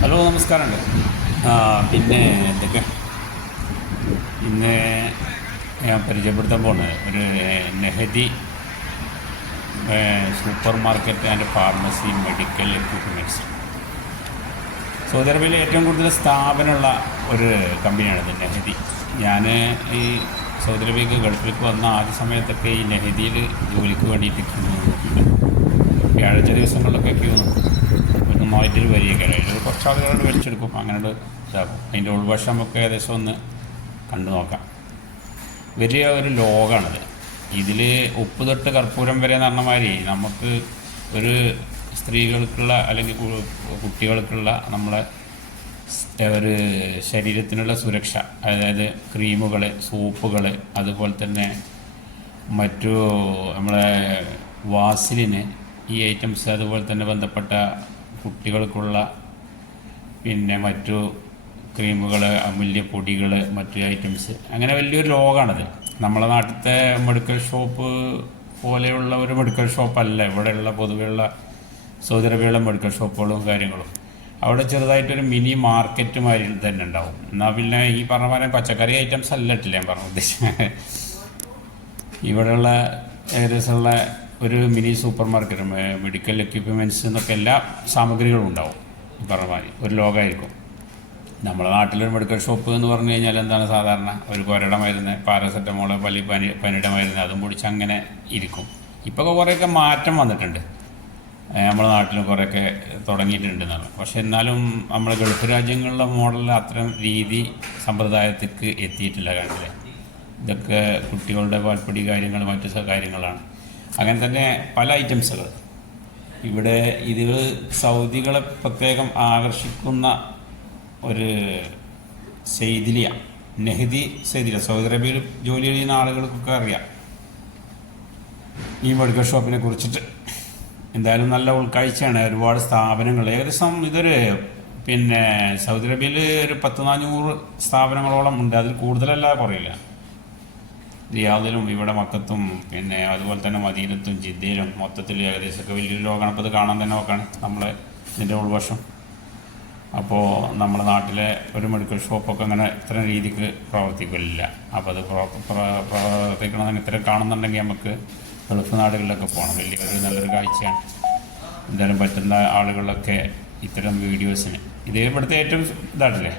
Hello, നമസ്കാരമുണ്ട്. പിന്നെ എന്തൊക്കെ ഇന്ന് ഞാൻ പരിചയപ്പെടുത്താൻ പോകുന്നത് ഒരു Nahdi super market and pharmacy medical equipments. Saudi അറേബ്യയിൽ ഏറ്റവും കൂടുതൽ സ്ഥാപനമുള്ള ഒരു കമ്പനിയാണിത് നെഹദി. ഞാൻ ഈ സൗദി അറേബ്യക്ക് ഗൾഫിലേക്ക് വന്ന ആദ്യ സമയത്തൊക്കെ ഈ നെഹദിയിൽ ജോലിക്ക് വേണ്ടിയിട്ട് ക്യൂ നിന്നിട്ടുണ്ട്. വ്യാഴാഴ്ച ദിവസങ്ങളിലൊക്കെ ക്യൂ നിൽക്കും. ഒരു നന്നായിട്ടൊരു വരിയൊക്കെ അതിൽ കുറച്ച് ആളുകളോട് വലിച്ചെടുക്കും, അങ്ങനെ ഇതാക്കും. അതിൻ്റെ ഉൾവശം നമുക്ക് ഏകദേശം ഒന്ന് കണ്ടു നോക്കാം. വലിയ ഒരു ലോകമാണിത്. ഇതിൽ ഉപ്പ് തൊട്ട് കർപ്പൂരം വരെ എന്ന് പറഞ്ഞ മാതിരി നമുക്ക് ഒരു സ്ത്രീകൾക്കുള്ള അല്ലെങ്കിൽ കുട്ടികൾക്കുള്ള നമ്മളെ ഒരു ശരീരത്തിനുള്ള സുരക്ഷ, അതായത് ക്രീമുകൾ, സോപ്പുകൾ, അതുപോലെ തന്നെ മറ്റു നമ്മളെ വാസലിന് ഈ ഐറ്റംസ്, അതുപോലെ തന്നെ ബന്ധപ്പെട്ട കുട്ടികൾക്കുള്ള പിന്നെ മറ്റു ക്രീമുകൾ, അമൂല്യപ്പൊടികൾ, മറ്റു ഐറ്റംസ്, അങ്ങനെ വലിയൊരു ലോകമാണിത്. നമ്മളെ നാട്ടിലത്തെ മെഡിക്കൽ ഷോപ്പ് പോലെയുള്ള ഒരു മെഡിക്കൽ ഷോപ്പല്ല ഇവിടെയുള്ള പൊതുവെയുള്ള സൗദി അറേബ്യയുള്ള മെഡിക്കൽ ഷോപ്പുകളും കാര്യങ്ങളും. അവിടെ ചെറുതായിട്ടൊരു മിനി മാർക്കറ്റ് മാതിരി തന്നെ ഉണ്ടാവും. എന്നാൽ പിന്നെ ഈ പറഞ്ഞ പോലെ പച്ചക്കറി ഐറ്റംസ് അല്ല ഇട്ടില്ല ഞാൻ പറഞ്ഞ ഉദ്ദേശിച്ചത്. ഇവിടെയുള്ള ഏകദേശമുള്ള ഒരു mini super market, medical equipments എന്നൊക്കെ എല്ലാ സാമഗ്രികളും ഉണ്ടാവും. പറഞ്ഞ മാതിരി ഒരു ലോകമായിരിക്കും. നമ്മുടെ നാട്ടിലൊരു മെഡിക്കൽ ഷോപ്പ് എന്ന് പറഞ്ഞു കഴിഞ്ഞാൽ എന്താണ്, സാധാരണ ഒരു കുരയുടെ മരുന്ന്, പാരസെറ്റമോള്, പനിയുടെ മരുന്ന്, അതും പൊടിച്ച് അങ്ങനെ ഇരിക്കും. ഇപ്പോൾ കുറേയൊക്കെ മാറ്റം വന്നിട്ടുണ്ട്, നമ്മുടെ നാട്ടിലും കുറേയൊക്കെ തുടങ്ങിയിട്ടുണ്ടെന്നാണ്. പക്ഷെ എന്നാലും നമ്മൾ ഗൾഫ് രാജ്യങ്ങളിലെ മോഡലിൽ അത്തരം രീതി സമ്പ്രദായത്തേക്ക് എത്തിയിട്ടില്ല. കണ്ടില്ലേ, ഇതൊക്കെ കുട്ടികളുടെ പാൽപ്പൊടി കാര്യങ്ങൾ, മറ്റു കാര്യങ്ങളാണ്. അങ്ങനെ തന്നെ പല ഐറ്റംസുകൾ ഇവിടെ. ഇത് സൗദികളെ പ്രത്യേകം ആകർഷിക്കുന്ന ഒരു സെയ്ദിലിയ, നെഹദി സെയ്ദിലിയ. സൗദി അറേബ്യയിൽ ജോലി ചെയ്യുന്ന ആളുകൾക്കൊക്കെ അറിയാം ഈ മെഡിക്കൽ ഷോപ്പിനെ കുറിച്ചിട്ട്. എന്തായാലും നല്ല ഉൾക്കാഴ്ചയാണ്. ഒരുപാട് സ്ഥാപനങ്ങൾ, ഏകദേശം ഇതൊരു പിന്നെ സൗദി അറേബ്യയിൽ ഒരു 10-400 സ്ഥാപനങ്ങളോളം ഉണ്ട്. അതിൽ കൂടുതലല്ല പറയില്ല. റിയാദിലും ഇവിടെ മക്കത്തും പിന്നെ അതുപോലെ തന്നെ മദീനത്തും ജിദ്ദയിലും മൊത്തത്തിൽ ഏകദേശമൊക്കെ വലിയൊരു ലോകമാണ്. അപ്പോൾ അത് കാണാൻ തന്നെ നോക്കാണ് നമ്മളെ ഇതിൻ്റെ ഉൾവശം. അപ്പോൾ നമ്മുടെ നാട്ടിലെ ഒരു മെഡിക്കൽ ഷോപ്പൊക്കെ അങ്ങനെ ഇത്തരം രീതിക്ക് പ്രവർത്തിക്കില്ല. അപ്പോൾ അത് പ്രവർത്തിക്കണമെന്ന് ഇത്തരം കാണുന്നുണ്ടെങ്കിൽ നമുക്ക് ഗൾഫ് നാടുകളിലൊക്കെ പോകണം. വലിയൊരു നല്ലൊരു കാഴ്ചയാണ്. എന്തായാലും പറ്റുന്ന ആളുകളൊക്കെ ഇത്തരം വീഡിയോസിന്, ഇത് ഇവിടുത്തെ ഏറ്റവും ഇതായിട്ടില്ലേ